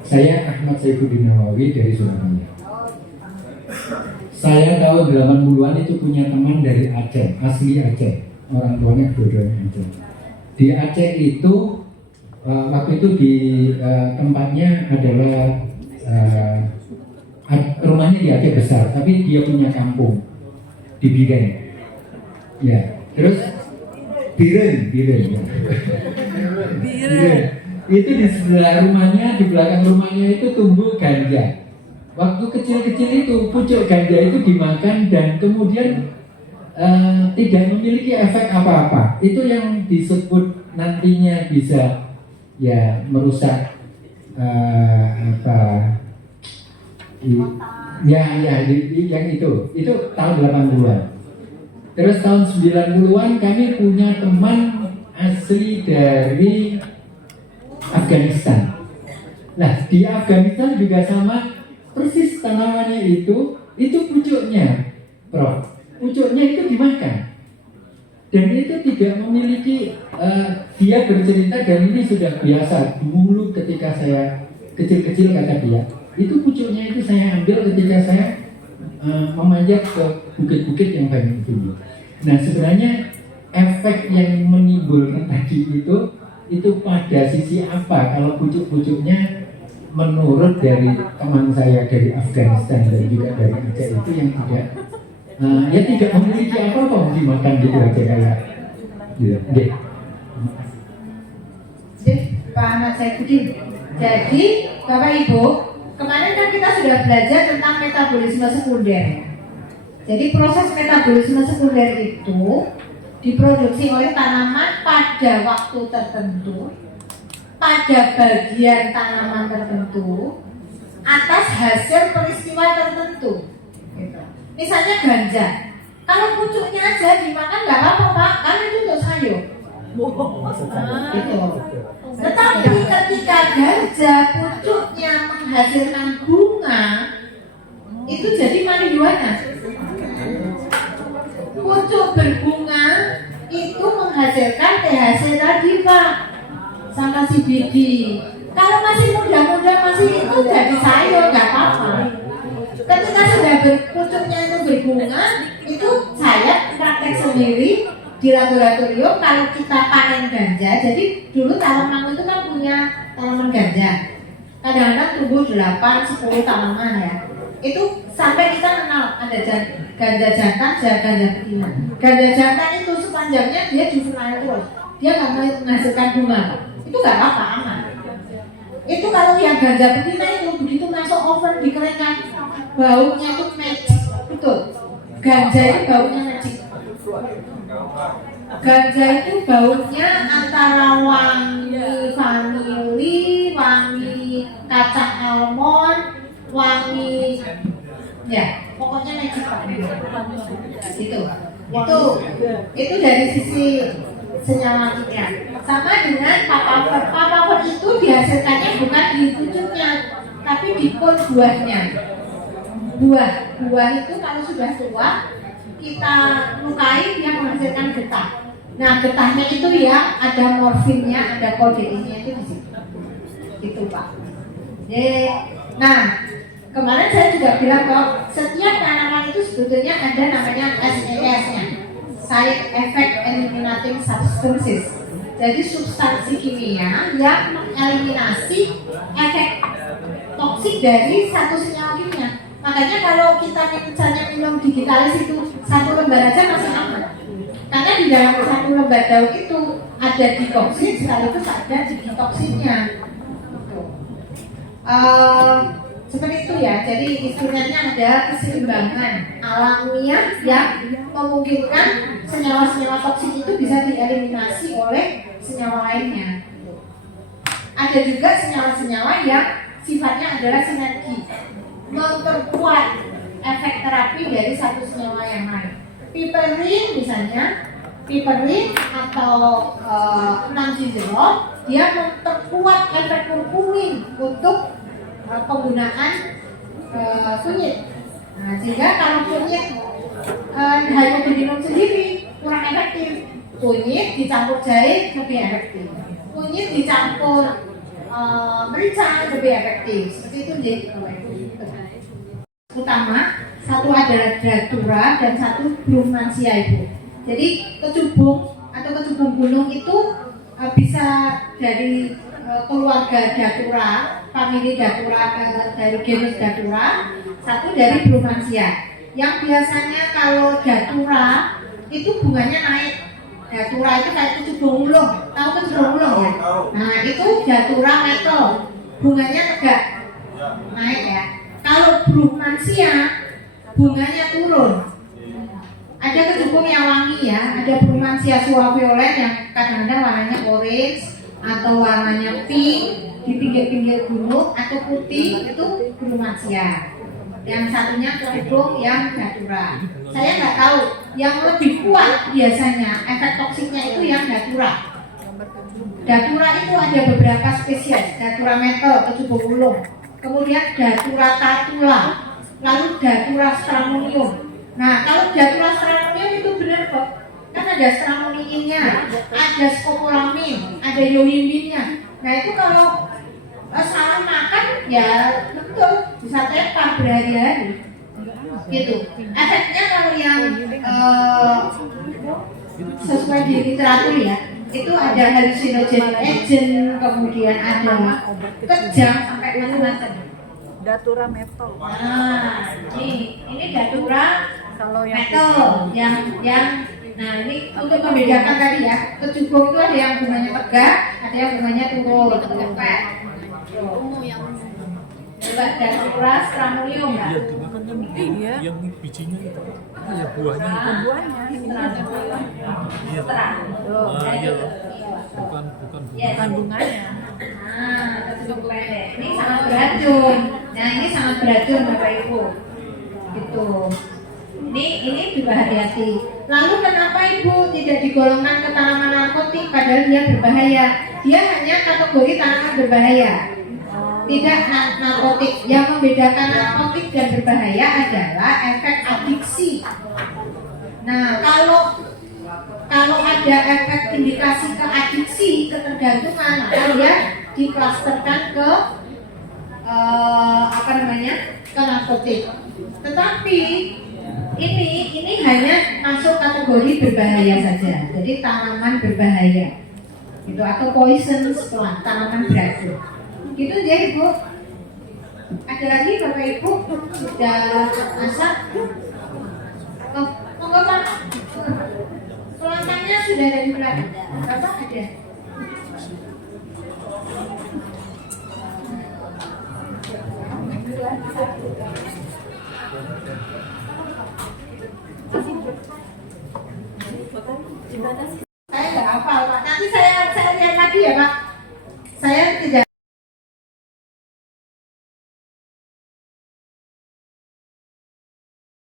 Saya Ahmad Saifuddin Nawawi dari Surabaya. Saya tahun 80-an itu punya teman dari Aceh, asli Aceh. Orang tuanya dua-duanya Aceh. Di Aceh itu waktu itu di tempatnya adalah rumahnya di Aceh besar, tapi dia punya kampung di Biren. Ya, terus Biren ya. Biren. Itu di sebelah rumahnya, di belakang rumahnya itu tumbuh ganja. Waktu kecil-kecil itu pucuk ganja itu dimakan dan kemudian tidak memiliki efek apa-apa. Itu yang disebut nantinya bisa ya merusak yang itu tahun 80-an. Terus tahun 90-an kami punya teman asli dari Afghanistan. Nah, di Afghanistan juga sama persis tanamannya itu pucuknya, Prof. Pucuknya itu dimakan. Dan itu tidak memiliki, dia bercerita dan ini sudah biasa dulu ketika saya kecil-kecil kata dia. Itu pucuknya itu saya ambil ketika saya memanjat ke bukit-bukit yang banyak itu. Nah, sebenarnya efek yang menimbulkan tadi itu pada sisi apa? Kalau pucuk-pucuknya menurut dari teman saya dari Afghanistan dan juga dari Aceh itu yang tidak memiliki apa-apa dimakan gitu aja kayak gitu. Pak Ahmad Saifuddin. Jadi Bapak Ibu, kemarin kan kita sudah belajar tentang metabolisme sekunder. Jadi proses metabolisme sekunder itu diproduksi oleh tanaman pada waktu tertentu, pada bagian tanaman tertentu, atas hasil peristiwa tertentu. Gitu. Misalnya ganja, kalau pucuknya aja dimakan nggak apa-apa Pak, karena itu untuk sayur. Gitu. Tetapi ketika ganja pucuknya menghasilkan bunga, itu jadi marijuana. Pucuk berbunga itu menghasilkan THC tadi Pak, sama CBD. Kalau masih muda-muda masih itu jadi sayur nggak apa-apa. Ketika sudah pucuknya itu berbunga, itu saya praktek sendiri di laboratorium. Kalau kita panen ganja, jadi dulu tanaman itu kan punya tanaman ganja. Kadang-kadang tumbuh 8-10 tanaman ya. Itu sampai kita kenal ada ganja jantan, ganja betina. Ganja jantan itu sepanjangnya dia juvenile terus, dia nggak menghasilkan bunga. Itu nggak apa-apa, aman. Itu kalau yang ganja betina itu begitu masuk oven dikeringkan, baunya itu magic, betul. Ganja itu baunya magic. Ganja itu baunya antara wangi vanili, wangi kacang almond, wangi ya pokoknya magic itu dari sisi senyawa kimia. Sama dengan papaver. Papaver itu dihasilkannya bukan di pucuknya tapi di pohon buahnya. Buah itu kalau sudah tua kita lukai dia menghasilkan getah. Nah getahnya itu ya ada morfinnya, ada kodeinnya itu di situ. Itu Pak. Nah kemarin saya juga bilang bahwa setiap tanaman itu sebetulnya ada namanya SES-nya, Side Effect Eliminating Substances. Jadi substansi kimia yang mengeliminasi efek toksik dari satu senyawa kimia. Makanya kalau kita misalnya minum digitalis itu satu lembar aja masih aman. Karena di dalam satu lembar daun itu ada ditoksin sekaligus ada digitoksinnya. Seperti itu ya. Jadi istilahnya ada keseimbangan alamiah yang memungkinkan senyawa-senyawa toksik itu bisa dieliminasi oleh senyawa lainnya. Ada juga senyawa-senyawa yang sifatnya adalah sinergi, memperkuat efek terapi dari satu senyawa yang lain. Piperin misalnya, piperin atau 6-gingerol, dia memperkuat efek kurkumin untuk penggunaan kunyit. Nah, sehingga kalau kunyit hanya diminum sendiri kurang efektif. Kunyit dicampur jahe lebih efektif. Kunyit dicampur merica lebih efektif. Seperti itu jadi utama satu adalah datura dan satu brugmansia ibu. Jadi kecubung atau kecubung gunung itu bisa dari keluarga datura, famili datura, dari genus datura, satu dari brugmansia. Yang biasanya kalau datura itu bunganya naik. Datura itu kayak kecubung ulung, tahu kecubung ulung ya? Nah itu datura metal, bunganya tegak, naik ya. Kalau brugmansia bunganya turun. Ada kecubung yang wangi ya, ada brugmansia suaviolet yang kadang-kadang warnanya orange atau warnanya pink di pinggir-pinggir gunung atau putih, itu brugmansia. Yang satunya kecubung yang datura. Saya nggak tahu yang lebih kuat biasanya efek toksiknya itu yang datura. Datura itu ada beberapa spesies, datura metal, kecubung ulung, kemudian datura tatula, lalu datura stramonium. Nah kalau datura stramonium itu benar kok, kan ada stramoniinnya, ada skopolamin, ada yohimbinnya. Nah itu kalau salah makan ya betul bisa tepar berhari-hari gitu. Efeknya kalau yang sesuai di literatur ya, itu ada hallucinogenic agent, kemudian ada kejang sampai macam-macam. Datura metal. Nah, ini datura Kalau yang metal yang nah ini untuk membedakan tadi ya, kecubung itu ada yang bunganya tegak, ada yang bunganya turun, cepet. Coba datura stramonium ya. iya, yang bijinya itu ya buahnya buahnya iya iya bukan Yes. bunganya. Nah, kecubung pendek. Ini sangat beracun. Nah, ini sangat beracun Bapak Ibu. Gitu. Ini juga hati-hati. Lalu kenapa Ibu tidak digolongkan ke tanaman narkotik padahal dia berbahaya? Dia hanya kategori tanaman berbahaya. Tidak narkotik. Yang membedakan narkotik dan berbahaya adalah efek adiksi. Nah, kalau ada efek indikasi ke adiksi, ketergantungan, maka dia diklasterkan ke ke narkotik. Tetapi ini hanya masuk kategori berbahaya saja. Jadi tanaman berbahaya, itu atau poisonous plant, tanaman beracun. Gitu ya Ibu. Ada lagi Bapak Ibu sudah masak? Oh, monggo Pak. Pelantannya sudah ada di belakang. Bapak ada? Saya nggak hafal Pak. Nanti saya lihat lagi ya Pak. Saya tidak